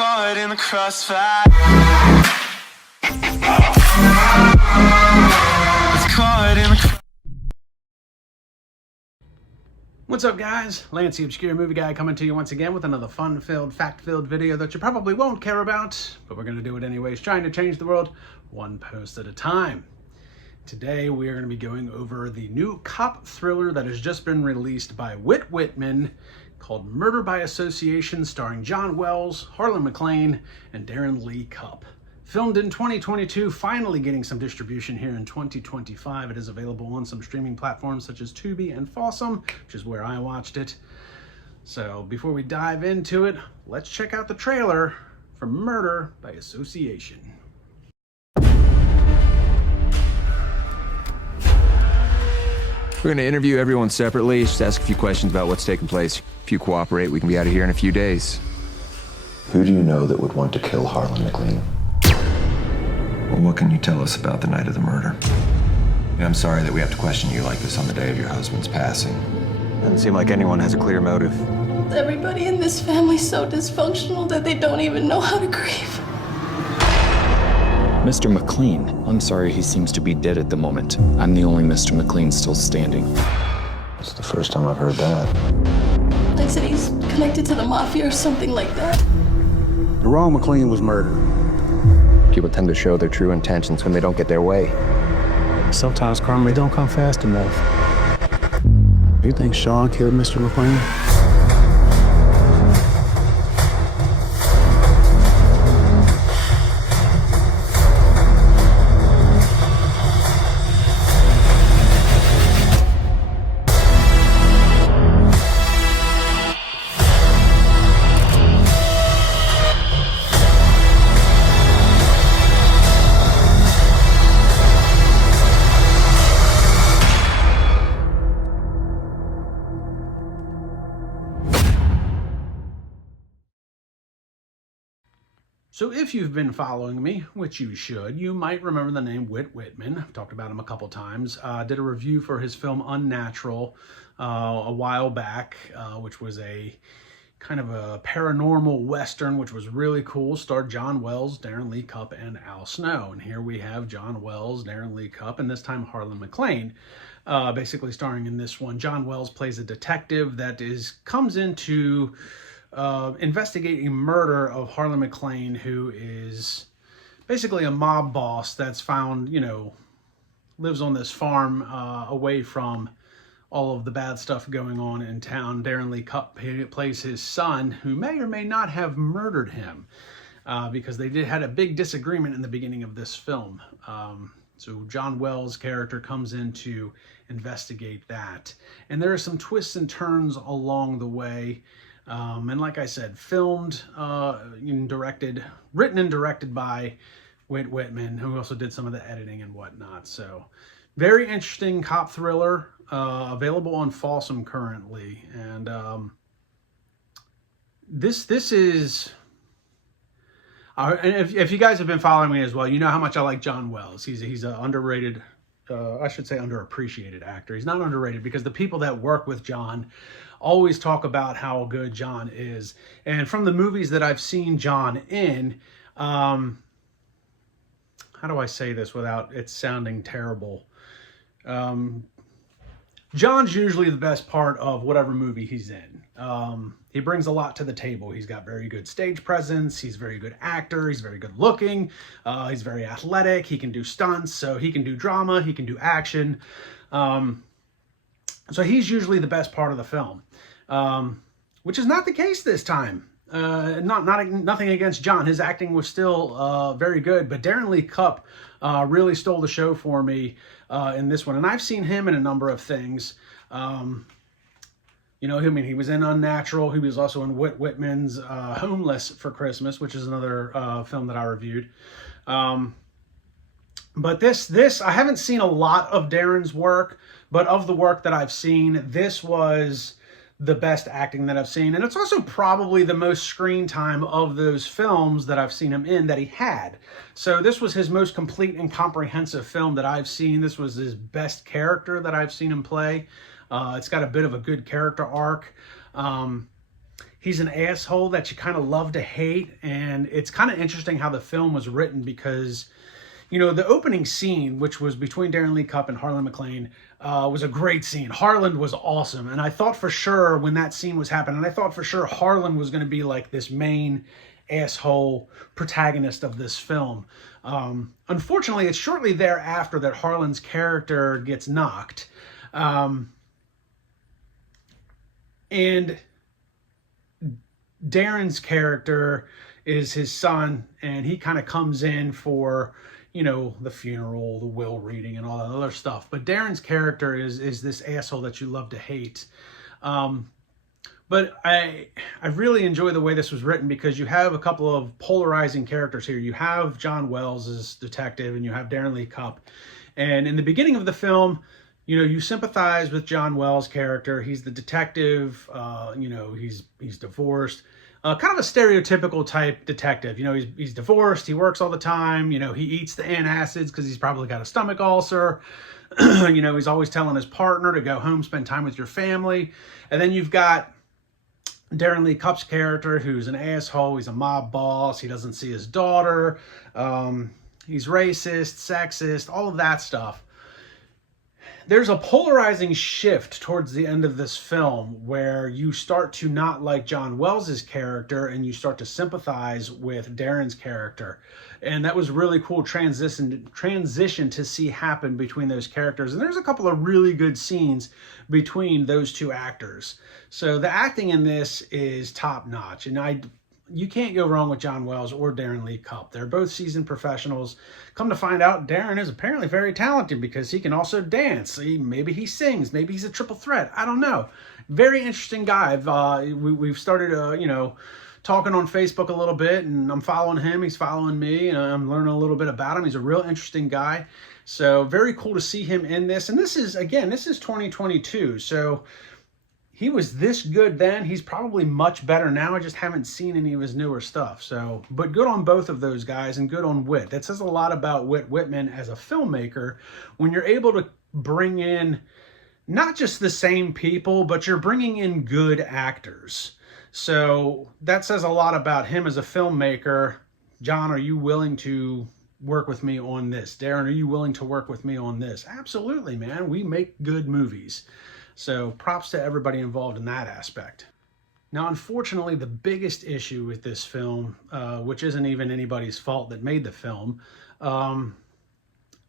caught in the crossfire. It's caught in the What's up, guys? Lance, the Obscure Movie Guy, coming to you once again with another fun-filled, fact-filled video that you probably won't care about, but we're going to do it anyways, trying to change the world one post at a time. Today, we are going to be going over the new cop thriller that has just been released by Whit Whitman called Murder by Association, starring John Wells, Harlan McClain, and Darren Lee Cupp. Filmed in 2022, finally getting some distribution here in 2025. It is available on some streaming platforms such as Tubi and Fossum, which is where I watched it. So before we dive into it, let's check out the trailer for Murder by Association. We're going to interview everyone separately, just ask a few questions about what's taking place. If you cooperate, we can be out of here in a few days. Who do you know that would want to kill Harlan McClain? Well, what can you tell us about the night of the murder? I'm sorry that we have to question you like this on the day of your husband's passing. Doesn't seem like anyone has a clear motive. Everybody in this family's so dysfunctional that they don't even know how to grieve. Mr. McClain. I'm sorry, he seems to be dead at the moment. I'm the only Mr. McClain still standing. It's the first time I've heard that. They said he's connected to the mafia or something like that. Ron McClain was murdered. People tend to show their true intentions when they don't get their way. Sometimes karma don't come fast enough. You think Sean killed Mr. McClain? So if you've been following me, which you should, you might remember the name Whit Whitman. I've talked about him a couple times. Did a review for his film Unnatural a while back, which was a kind of a paranormal Western, which was really cool. Starred John Wells, Darren Lee Cupp, and Al Snow. And here we have John Wells, Darren Lee Cupp, and this time Harlan McClain, basically starring in this one. John Wells plays a detective that comes into investigating murder of Harlan McClain, who is basically a mob boss that's found, lives on this farm away from all of the bad stuff going on in town. Darren Lee Cupp plays his son, who may or may not have murdered him because they had a big disagreement in the beginning of this film. So John Wells' character comes in to investigate that. And there are some twists and turns along the way. And like I said, filmed, written and directed by Whit Whitman, who also did some of the editing and whatnot. So very interesting cop thriller, available on Fossum currently. And this is, and if you guys have been following me as well, you know how much I like John Wells. He's an underrated, I should say underappreciated actor. He's not underrated because the people that work with John always talk about how good John is. And from the movies that I've seen John in, how do I say this without it sounding terrible? John's usually the best part of whatever movie he's in. He brings a lot to the table. He's got very good stage presence. He's a very good actor. He's very good looking. He's very athletic. He can do stunts, so he can do drama. He can do action. So he's usually the best part of the film, which is not the case this time. Nothing against John. His acting was still very good, but Darren Lee Cupp really stole the show for me in this one. And I've seen him in a number of things. He was in Unnatural. He was also in Whit Whitman's Homeless for Christmas, which is another film that I reviewed. But this, I haven't seen a lot of Darren's work, but of the work that I've seen, this was the best acting that I've seen. And it's also probably the most screen time of those films that I've seen him in that he had. So this was his most complete and comprehensive film that I've seen. This was his best character that I've seen him play. It's got a bit of a good character arc. he's an asshole that you kind of love to hate. And it's kind of interesting how the film was written because, you know, the opening scene, which was between Darren Lee Cupp and Harlan McClain, was a great scene. Harlan was awesome. And I thought for sure when that scene was happening, I thought for sure Harlan was going to be like this main asshole protagonist of this film. Unfortunately, it's shortly thereafter that Harlan's character gets knocked. And Darren's character is his son, and he kind of comes in for, you know, the funeral, the will reading, and all that other stuff. But Darren's character is this asshole that you love to hate. But I really enjoy the way this was written because you have a couple of polarizing characters here. You have John Wells as detective, and you have Darren Lee Cupp. And in the beginning of the film, you know, you sympathize with John Wells' character. He's the detective. You know, he's divorced. Kind of a stereotypical type detective. You know, he's divorced. He works all the time. You know, he eats the antacids because he's probably got a stomach ulcer. You know, he's always telling his partner to go home, spend time with your family. And then you've got Darren Lee Cupp's character, who's an asshole. He's a mob boss. He doesn't see his daughter. He's racist, sexist, all of that stuff. There's a polarizing shift towards the end of this film where you start to not like John Wells' character and you start to sympathize with Darren's character. And that was really cool transition to see happen between those characters. And there's a couple of really good scenes between those two actors. So the acting in this is top notch. And you can't go wrong with John Wells or Darren Lee Cupp. They're both seasoned professionals. Come to find out, Darren is apparently very talented because he can also dance. Maybe he sings. Maybe he's a triple threat. I don't know. Very interesting guy. We've started, you know, talking on Facebook a little bit, and I'm following him. He's following me, and I'm learning a little bit about him. He's a real interesting guy. So very cool to see him in this. And this is 2022. So he was this good then. He's probably much better now. I just haven't seen any of his newer stuff. So, but good on both of those guys and good on Whit. That says a lot about Whit Whitman as a filmmaker when you're able to bring in not just the same people, but you're bringing in good actors. So that says a lot about him as a filmmaker. John, are you willing to work with me on this? Darren, are you willing to work with me on this? Absolutely, man. We make good movies. So props to everybody involved in that aspect. Now, unfortunately, the biggest issue with this film, which isn't even anybody's fault that made the film,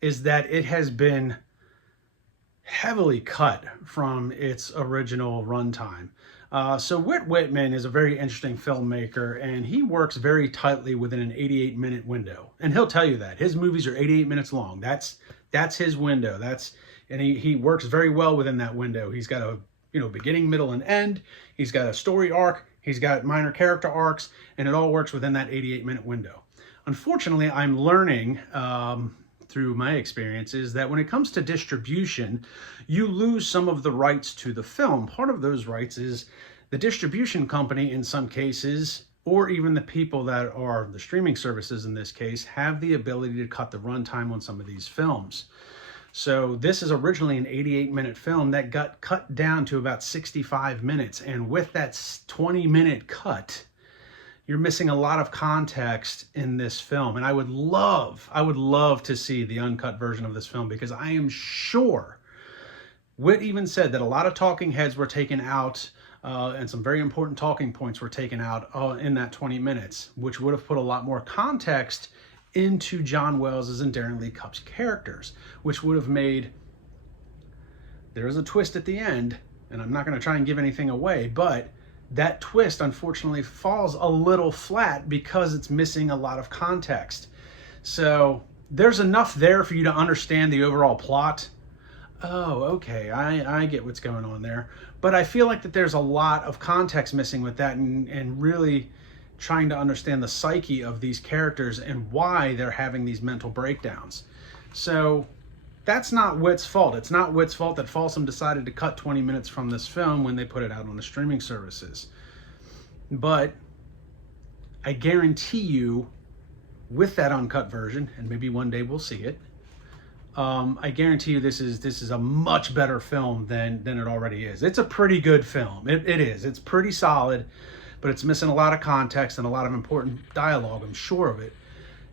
is that it has been heavily cut from its original runtime. So Whit Whitman is a very interesting filmmaker, and he works very tightly within an 88-minute window. And he'll tell you that. His movies are 88 minutes long. That's his window. And he works very well within that window. He's got a, you know, beginning, middle, and end. He's got a story arc. He's got minor character arcs, and it all works within that 88-minute window. Unfortunately, I'm learning through my experiences that when it comes to distribution, you lose some of the rights to the film. Part of those rights is the distribution company in some cases, or even the people that are the streaming services in this case, have the ability to cut the runtime on some of these films. So this is originally an 88-minute film that got cut down to about 65 minutes. And with that 20-minute cut, you're missing a lot of context in this film. And I would love to see the uncut version of this film because I am sure Whit even said that a lot of talking heads were taken out and some very important talking points were taken out in that 20 minutes, which would have put a lot more context into John Wells's and Darren Lee Cupp's characters, which would have made, there is a twist at the end, and I'm not going to try and give anything away, but that twist unfortunately falls a little flat because it's missing a lot of context. So there's enough there for you to understand the overall plot. Oh, okay, I get what's going on there. But I feel like that there's a lot of context missing with that, and really trying to understand the psyche of these characters and why they're having these mental breakdowns. So that's not Whit's fault. It's not Whit's fault that Folsom decided to cut 20 minutes from this film when they put it out on the streaming services. But I guarantee you, with that uncut version, and maybe one day we'll see it, I guarantee you this is a much better film than it already is. It's a pretty good film. It is. It's pretty solid. but it's missing a lot of context and a lot of important dialogue, I'm sure of it.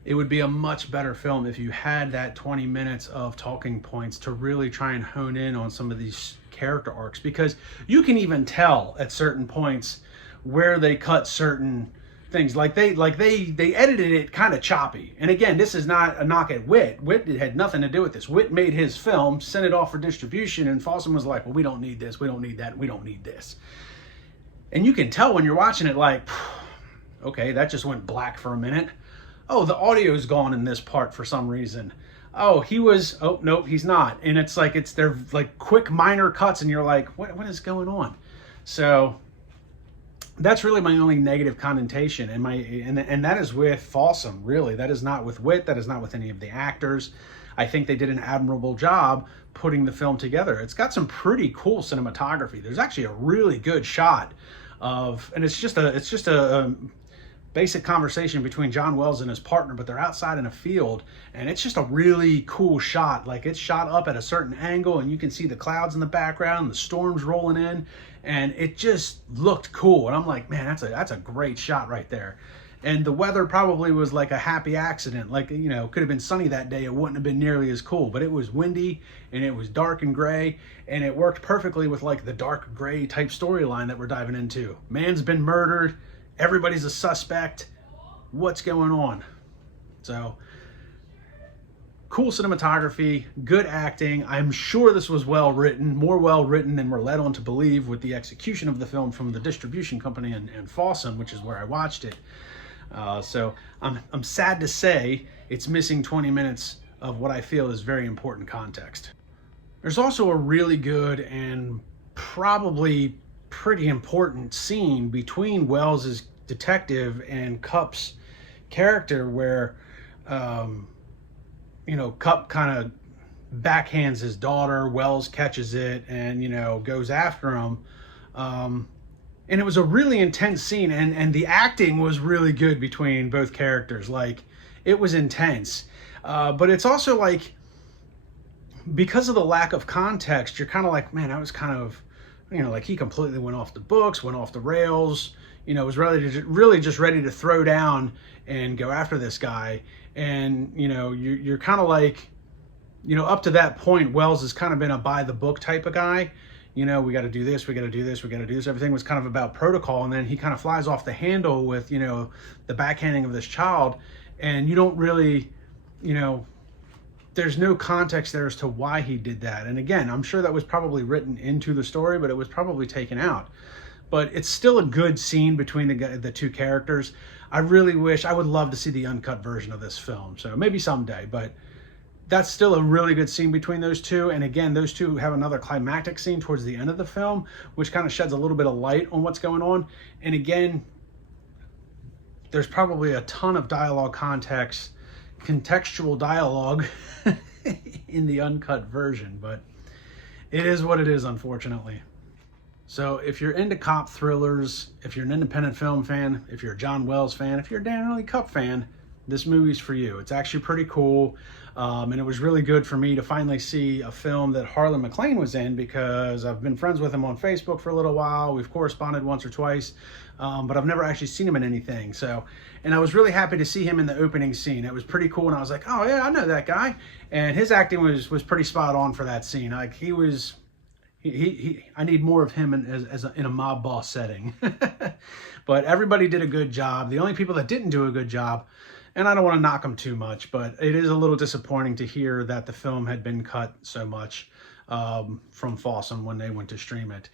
It would be a much better film if you had that 20 minutes of talking points to really try and hone in on some of these character arcs, because you can even tell at certain points where they cut certain things. Like they edited it kind of choppy. And again, this is not a knock at Whit. Whit had nothing to do with this. Whit made his film, sent it off for distribution, and Fossum was like, well, we don't need this, we don't need that, we don't need this. And you can tell when you're watching it, like, okay, that just went black for a minute. Oh, the audio's gone in this part for some reason. Oh, oh, nope, he's not. And it's like, they're like quick minor cuts, and you're like, what is going on? So that's really my only negative connotation, and that is with Fossum, really. That is not with Whit, that is not with any of the actors. I think they did an admirable job putting the film together. It's got some pretty cool cinematography. There's actually a really good shot of, and it's just a basic conversation between John Wells and his partner, but they're outside in a field, and it's just a really cool shot. Like, it's shot up at a certain angle, and you can see the clouds in the background, the storm's rolling in, and it just looked cool. And I'm like, man, that's a great shot right there. And the weather probably was like a happy accident. Like, you know, could have been sunny that day, it wouldn't have been nearly as cool, but it was windy and it was dark and gray, and it worked perfectly with like the dark gray type storyline that we're diving into. Man's been murdered, everybody's a suspect, what's going on? So, cool cinematography, good acting. I'm sure this was well written, more well written than we're led on to believe with the execution of the film from the distribution company and Fossum, which is where I watched it. So I'm sad to say it's missing 20 minutes of what I feel is very important context. There's also a really good and probably pretty important scene between Wells's detective and Cup's character where, you know, Cup kind of backhands his daughter, Wells catches it and, you know, goes after him. And it was a really intense scene, and the acting was really good between both characters. Like, it was intense. But it's also like, because of the lack of context, you're kind of like, man, that was kind of, you know, like he completely went off the books, went off the rails, you know, was really just ready to throw down and go after this guy. And, you know, you're kind of like, you know, up to that point, Wells has kind of been a by the book type of guy. You know, we got to do this, we got to do this, we got to do this. Everything was kind of about protocol. And then he kind of flies off the handle with, you know, the backhanding of this child. And you don't really, you know, there's no context there as to why he did that. And again, I'm sure that was probably written into the story, but it was probably taken out. But it's still a good scene between the two characters. I would love to see the uncut version of this film. So maybe someday, but that's still a really good scene between those two. And again, those two have another climactic scene towards the end of the film, which kind of sheds a little bit of light on what's going on. And again, there's probably a ton of dialogue context, contextual dialogue in the uncut version, but it is what it is, unfortunately. So if you're into cop thrillers, if you're an independent film fan, if you're a John Wells fan, if you're a Daniel Lee Cup fan, this movie's for you. It's actually pretty cool. And it was really good for me to finally see a film that Harlan McClain was in, because I've been friends with him on Facebook for a little while. We've corresponded once or twice, but I've never actually seen him in anything. So, and I was really happy to see him in the opening scene. It was pretty cool, and I was like, oh yeah, I know that guy. And his acting was pretty spot on for that scene. Like, he was, I need more of him in a mob boss setting. But everybody did a good job. The only people that didn't do a good job, and I don't want to knock them too much, but it is a little disappointing to hear that the film had been cut so much from Fossum when they went to stream it.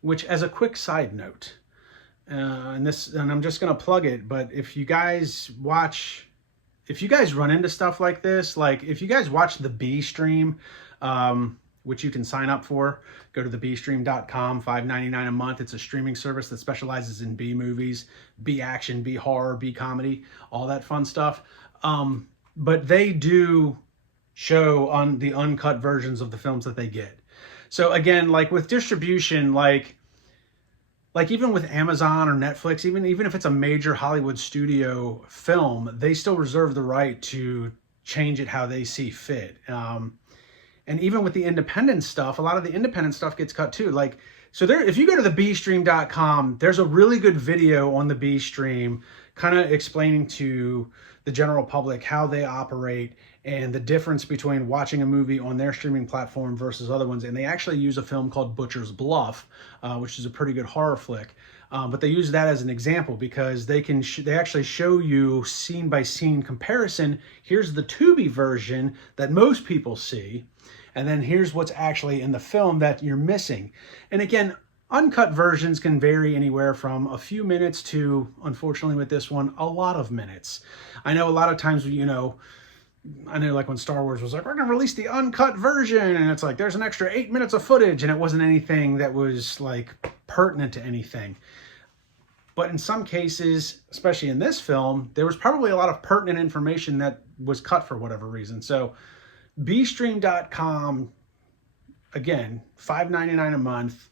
Which, as a quick side note, and I'm just going to plug it, but if you guys run into stuff like this, like if you guys watch the B Stream, which you can sign up for, go to thebstream.com, $5.99 a month. It's a streaming service that specializes in B movies, B action, B horror, B comedy, all that fun stuff. But they do show on the uncut versions of the films that they get. So again, like with distribution, like even with Amazon or Netflix, even if it's a major Hollywood studio film, they still reserve the right to change it how they see fit. And even with the independent stuff, a lot of the independent stuff gets cut too. Like, So there, if you go to the bstream.com, there's a really good video on the Bstream kind of explaining to the general public how they operate and the difference between watching a movie on their streaming platform versus other ones. And they actually use a film called Butcher's Bluff, which is a pretty good horror flick. But they use that as an example because they actually show you scene by scene comparison. Here's the Tubi version that most people see. And then here's what's actually in the film that you're missing. And again, uncut versions can vary anywhere from a few minutes to, unfortunately with this one, a lot of minutes. I know a lot of times, you know, I know like when Star Wars was like, we're going to release the uncut version. And it's like, there's an extra 8 minutes of footage. And it wasn't anything that was like pertinent to anything. But in some cases, especially in this film, there was probably a lot of pertinent information that was cut for whatever reason. So bstream.com, again, $5.99 a month.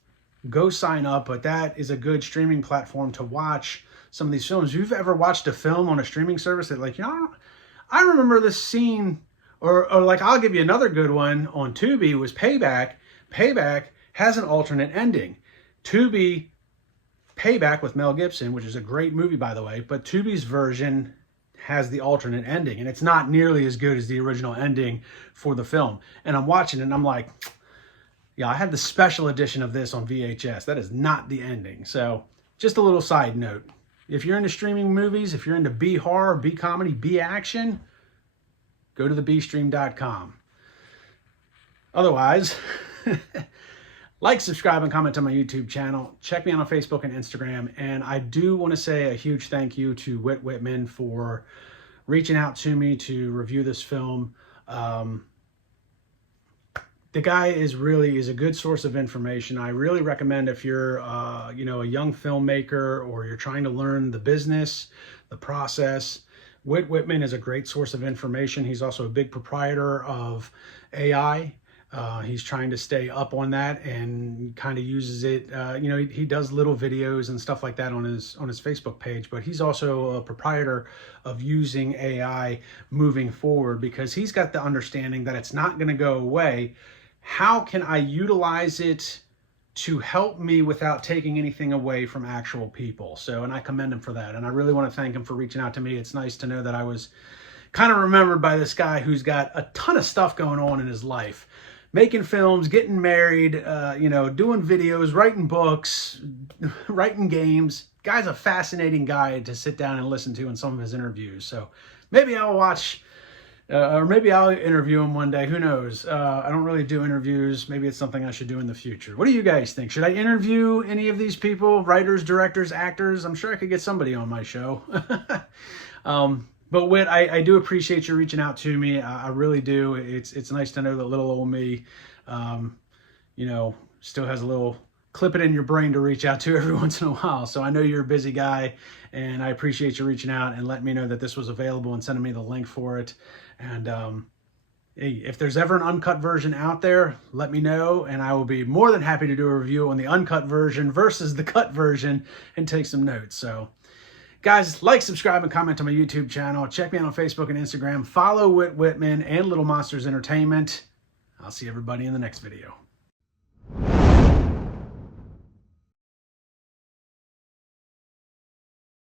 Go sign up, but that is a good streaming platform to watch some of these films. If you've ever watched a film on a streaming service that like, you know, I remember this scene, or like I'll give you another good one on Tubi was Payback. Payback has an alternate ending. Tubi, Payback with Mel Gibson, which is a great movie by the way, but Tubi's version has the alternate ending and it's not nearly as good as the original ending for the film. And I'm watching it and I'm like, yeah, I had the special edition of this on VHS. That is not the ending. So just a little side note. If you're into streaming movies, if you're into B horror, B comedy, B action, go to the bstream.com. Otherwise, like, subscribe, and comment on my YouTube channel. Check me out on Facebook and Instagram. And I do want to say a huge thank you to Whit Whitman for reaching out to me to review this film. The guy is a good source of information. I really recommend if you're, you know, a young filmmaker or you're trying to learn the business, the process. Whit Whitman is a great source of information. He's also a big proprietor of AI. He's trying to stay up on that and kind of uses it. You know, he does little videos and stuff like that on his Facebook page, but he's also a proprietor of using AI moving forward because he's got the understanding that it's not going to go away. How can I utilize it to help me without taking anything away from actual people? So, and I commend him for that. And I really want to thank him for reaching out to me. It's nice to know that I was kind of remembered by this guy who's got a ton of stuff going on in his life. Making films, getting married, you know, doing videos, writing books, writing games. Guy's a fascinating guy to sit down and listen to in some of his interviews. So maybe I'll watch, or maybe I'll interview him one day. Who knows? I don't really do interviews. Maybe it's something I should do in the future. What do you guys think? Should I interview any of these people? Writers, directors, actors? I'm sure I could get somebody on my show. But Whit, I do appreciate you reaching out to me. I really do. It's nice to know that little old me, you know, still has a little clip it in your brain to reach out to every once in a while. So I know you're a busy guy, and I appreciate you reaching out and letting me know that this was available and sending me the link for it. And hey, if there's ever an uncut version out there, let me know, and I will be more than happy to do a review on the uncut version versus the cut version and take some notes. So guys, like, subscribe, and comment on my YouTube channel. Check me out on Facebook and Instagram. Follow Whit Whitman and Little Monsters Entertainment. I'll see everybody in the next video.